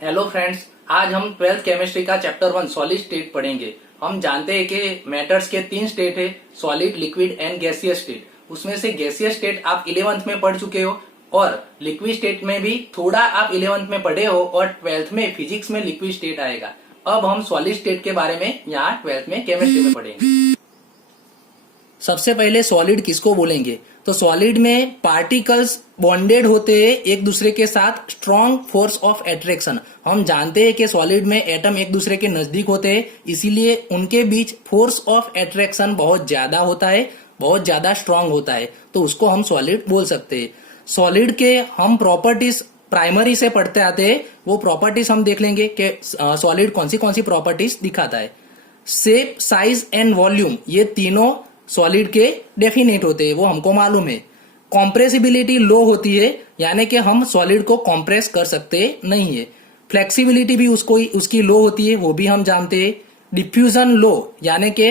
Hello friends, आज हम twelfth chemistry का चैप्टर 1 सॉलिड स्टेट पढ़ेंगे। हम जानते हैं कि मैटर्स के 3 स्टेट है, solid, liquid and gaseous state. उसमें से गैसियस स्टेट आप 11th में पढ़ चुके हो और लिक्विड स्टेट में भी थोड़ा आप 11th में पढ़े हो और 12th में फिजिक्स में लिक्विड स्टेट आएगा। अब हम सॉलिड स्टेट के बारे में यहाँ 12th में केमिस्ट्री में पढ़ेंगे। सबसे पहले सॉलिड किसको बोलेंगे? तो सॉलिड में पार्टिकल्स बॉन्डेड होते हैं एक दूसरे के साथ, स्ट्रॉन्ग फोर्स ऑफ अट्रैक्शन। हम जानते हैं कि सॉलिड में एटम एक दूसरे के नजदीक होते हैं, इसीलिए उनके बीच फोर्स ऑफ अट्रैक्शन बहुत ज्यादा होता है, बहुत ज्यादा स्ट्रांग होता है, तो उसको हम सॉलिड बोल सकते हैं। सॉलिड के हम प्रॉपर्टीज प्राइमरी से पढ़ते आते हैं, वो प्रॉपर्टीज हम देख लेंगे कि सॉलिड कौन सी प्रॉपर्टीज दिखाता है। शेप, साइज एंड वॉल्यूम, ये तीनों सॉलिड के डेफिनेट होते हैं, वो हमको मालूम है। कॉम्प्रेसिबिलिटी लो होती है, यानी कि हम सॉलिड को कॉम्प्रेस कर सकते नहीं है। फ्लेक्सिबिलिटी भी उसकी लो होती है, वो भी हम जानते हैं। डिफ्यूजन लो, यानी कि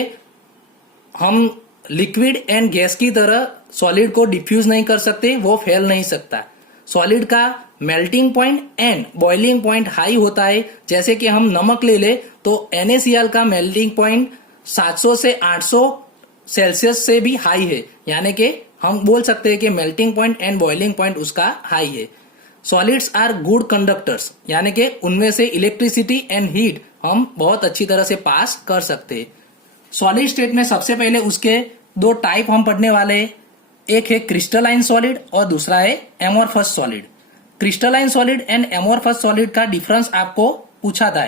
हम लिक्विड एंड गैस की तरह सॉलिड को डिफ्यूज नहीं कर सकते, वो फैल नहीं सकता। सॉलिड का melting point and boiling point high होता है। जैसे कि हम नमक ले ले तो NaCl का मेल्टिंग पॉइंट 700 से 800 सेल्सियस से भी हाई है, यानी कि हम बोल सकते हैं कि melting point and boiling point उसका हाई है। सॉलिड्स आर गुड कंडक्टर्स, यानी कि उनमें से इलेक्ट्रिसिटी एंड हीट हम बहुत अच्छी तरह से पास कर सकते हैं। सॉलिड स्टेट में सबसे पहले उसके 2 टाइप हम पढ़ने वाले हैं। एक है क्रिस्टलाइन सॉलिड और दूसरा है amorphous solid. Crystalline solid and amorphous solid का डिफरेंस आपको पूछा था।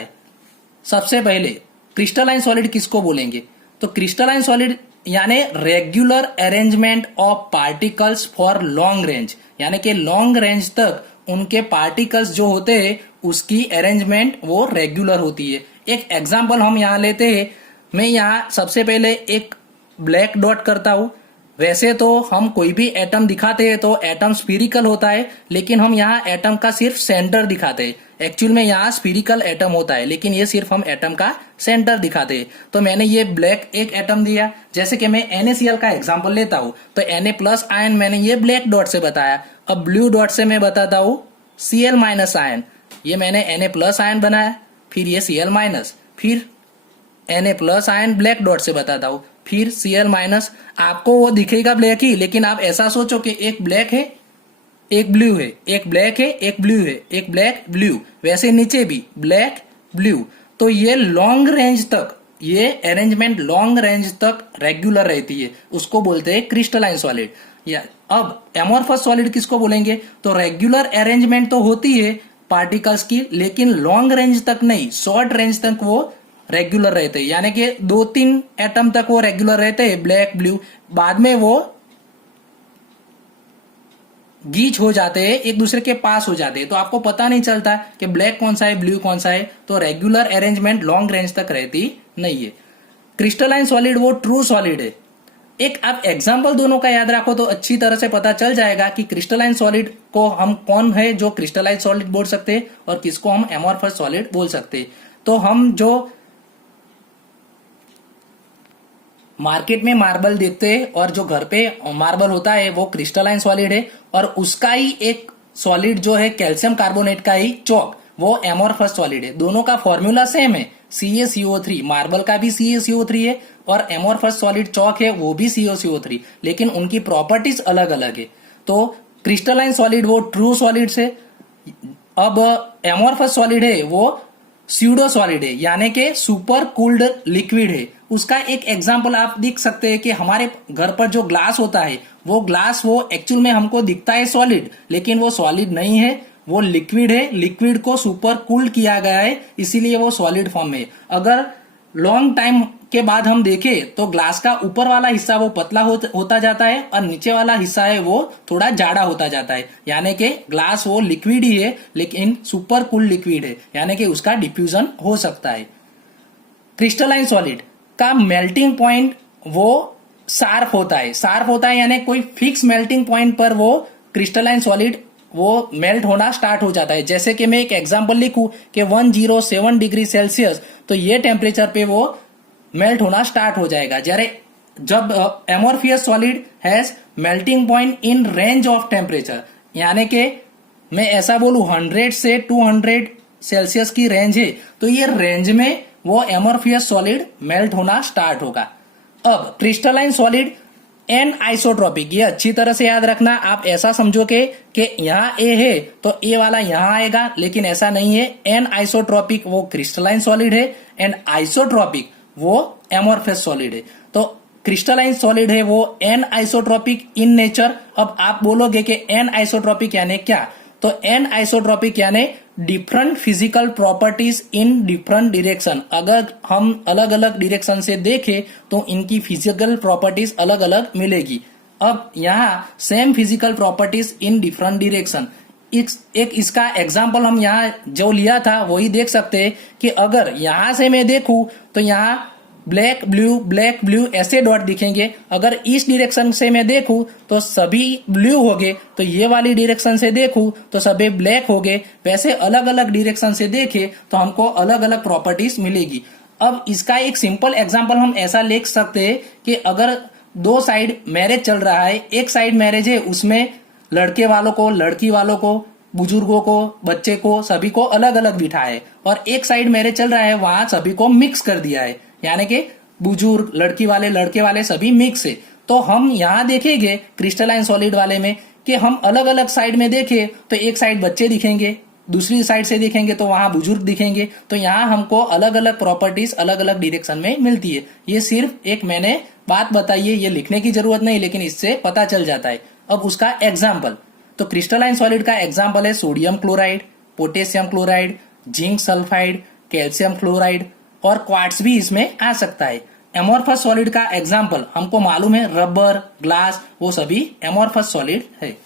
सबसे पहले क्रिस्टलाइन सॉलिड किसको बोलेंगे? तो क्रिस्टलाइन सॉलिड यानी regular arrangement of particles for long range, यानी कि लॉन्ग रेंज तक उनके पार्टिकल्स जो होते हैं उसकी अरेंजमेंट वो रेगुलर होती है। एक एग्जांपल हम यहाँ लेते हैं। मैं यहाँ सबसे पहले एक ब्लैक डॉट करता हूँ। वैसे तो हम कोई भी एटम दिखाते हैं तो एटम स्फीरिकल होता है, लेकिन हम यहाँ एटम का सिर्फ सेंटर दिखाते हैं। एक्चुअल में यहाँ स्फीरिकल एटम होता है, लेकिन ये सिर्फ हम एटम का सेंटर दिखाते हैं। तो मैंने ये ब्लैक एक एटम दिया। जैसे कि मैं NaCl का एग्जांपल लेता हूँ, तो Na+ आयन मैंने ये ब्लैक डॉट से बताया। अब ब्लू डॉट से मैं बताता हूँ Cl- आयन। ये मैंने Na+ आयन बनाया, फिर ये Cl-, फिर Na+ आयन ब्लैक डॉट से बताता हूँ, फिर Cl-। आपको वो दिखेगा ब्लैक ही, लेकिन आप ऐसा सोचो कि एक ब्लैक है, एक ब्लू है, एक ब्लैक है, एक ब्लू है, एक ब्लैक ब्लू, वैसे नीचे भी ब्लैक ब्लू। तो ये लॉन्ग रेंज तक, ये अरेंजमेंट लॉन्ग रेंज तक रेगुलर रहती है, उसको बोलते हैं क्रिस्टलाइन सॉलिड। या अब एमोर्फस सॉलिड किसको बोलेंगे? तो रेगुलर अरेंजमेंट तो होती है पार्टिकल्स की, लेकिन लॉन्ग रेंज तक नहीं, शॉर्ट रेंज तक वो रेगुलर रहते हैं, यानी कि 2-3 एटम तक वो रेगुलर रहते हैं, ब्लैक ब्लू। बाद में वो गीच हो जाते हैं, एक दूसरे के पास हो जाते हैं, तो आपको पता नहीं चलता कि ब्लैक कौन सा है, ब्लू कौन सा है। तो रेगुलर अरेंजमेंट लॉन्ग रेंज तक रहती नहीं है। क्रिस्टलाइन सॉलिड वो ट्रू सॉलिड है। एक आप एग्जांपल दोनों का याद रखो तो अच्छी तरह से पता चल जाएगा कि क्रिस्टलाइन सॉलिड को हम कौन है जो क्रिस्टलाइन सॉलिड बोल सकते हैं और किसको हम एमोर्फस सॉलिड बोल सकते हैं। तो हम जो मार्केट में मार्बल देखते हैं और जो घर पे मार्बल होता है वो क्रिस्टलाइन सॉलिड है, और उसका ही एक सॉलिड जो है कैल्शियम कार्बोनेट का ही चौक, वो एमोर्फस सॉलिड है। दोनों का फॉर्मूला सेम है, CaCO3। मार्बल का भी CaCO3 है और एमोर्फस सॉलिड चौक है वो भी CaCO3, लेकिन उनकी प्रॉपर्टीज अलग अलग है। तो क्रिस्टलाइन सॉलिड वो ट्रू सॉलिड है। अब एमोर्फस सॉलिड है वो स्यूडो सॉलिड है, यानी कि सुपर कूल्ड लिक्विड है। उसका एक एग्जांपल आप देख सकते हैं कि हमारे घर पर जो ग्लास होता है, वो ग्लास वो एक्चुअल में हमको दिखता है सॉलिड, लेकिन वो सॉलिड नहीं है, वो लिक्विड है। लिक्विड को सुपर कूल्ड किया गया है, इसीलिए वो सॉलिड फॉर्म में। अगर लॉन्ग टाइम के बाद हम देखें तो ग्लास का ऊपर वाला हिस्सा वो पतला होता जाता है और नीचे वाला हिस्सा है वो थोड़ा जाड़ा होता जाता है, यानी कि ग्लास वो लिक्विड ही है, लेकिन सुपर कूल लिक्विड है, यानी कि उसका डिफ्यूजन हो सकता है। क्रिस्टलाइन सॉलिड का मेल्टिंग पॉइंट वो शार्प होता है, यानी कोई फिक्स मेल्टिंग पॉइंट पर वो क्रिस्टलाइन सॉलिड वो मेल्ट होना स्टार्ट हो जाता है। जैसे कि मैं एक एग्जांपल लिखूं कि 107 डिग्री सेल्सियस, तो ये टेम्परेचर पे वो मेल्ट होना स्टार्ट हो जाएगा। जब amorphous solid has melting point in range of temperature, यानी कि मैं ऐसा बोलूं 100 से 200 सेल्सियस की रेंज है, तो ये रेंज में वो एमोर्फियस सॉलिड मेल्ट होना स्टार्ट होगा। अब क्रिस्टलाइन सॉलिड एन आइसोट्रोपिक, ये अच्छी तरह से याद रखना। आप ऐसा समझोगे कि यहाँ ए है तो ए वाला यहाँ आएगा, लेकिन ऐसा नहीं है। एन आइसोट्रोपिक वो क्रिस्टलाइन सॉलिड है एंड आइसोट्रोपिक वो एमोर्फियस सॉलिड है। तो क्रिस्टलाइन सॉलिड है वो एन आइसोट्रोपिक इन नेचर। अब आप बोलोगे कि एन आइसोट्रोपिक यानी क्या, तो एन आइसोट्रोपिक यानी different physical properties in different direction. अगर हम अलग अलग डायरेक्शन से देखें तो इनकी फिजिकल प्रॉपर्टीज अलग अलग मिलेगी। अब यहाँ same physical properties in different direction, एक इसका एग्जाम्पल हम यहाँ जो लिया था वही देख सकते हैं कि अगर यहाँ से मैं देखूं तो यहाँ ब्लैक ब्लू ऐसे डॉट दिखेंगे। अगर इस डायरेक्शन से मैं देखूं तो सभी ब्लू हो गए, तो ये वाली डायरेक्शन से देखूं तो सभी ब्लैक हो गए। वैसे अलग अलग डायरेक्शन से देखें तो हमको अलग अलग प्रॉपर्टीज मिलेगी। अब इसका एक सिंपल एग्जांपल हम ऐसा लिख सकते हैं कि अगर दो साइड मैरिज चल रहा है, एक साइड मैरिज है उसमें लड़के वालों को, लड़की वालों को, बुजुर्गों को, बच्चे को, सभी को अलग अलग बिठा है, और एक साइड मैरिज चल रहा है वहां सभी को मिक्स कर दिया है, यानी कि बुजुर्ग, लड़की वाले, लड़के वाले सभी मिक्स है। तो हम यहाँ देखेंगे क्रिस्टलाइन सॉलिड वाले में कि हम अलग अलग साइड में देखें तो एक साइड बच्चे दिखेंगे, दूसरी साइड से देखेंगे तो वहां बुजुर्ग दिखेंगे। तो यहाँ हमको अलग अलग प्रॉपर्टीज अलग अलग डायरेक्शन में मिलती है। ये सिर्फ एक मैंने बात बताई है, ये लिखने की जरूरत नहीं, लेकिन इससे पता चल जाता है। अब उसका एग्जाम्पल, तो क्रिस्टलाइन सॉलिड का एग्जाम्पल है sodium chloride, potassium chloride, zinc sulphide, calcium chloride और क्वार्ट्ज भी इसमें आ सकता है। एमोर्फस सॉलिड का एग्जाम्पल हमको मालूम है रबर, ग्लास, वो सभी एमोर्फस सॉलिड है।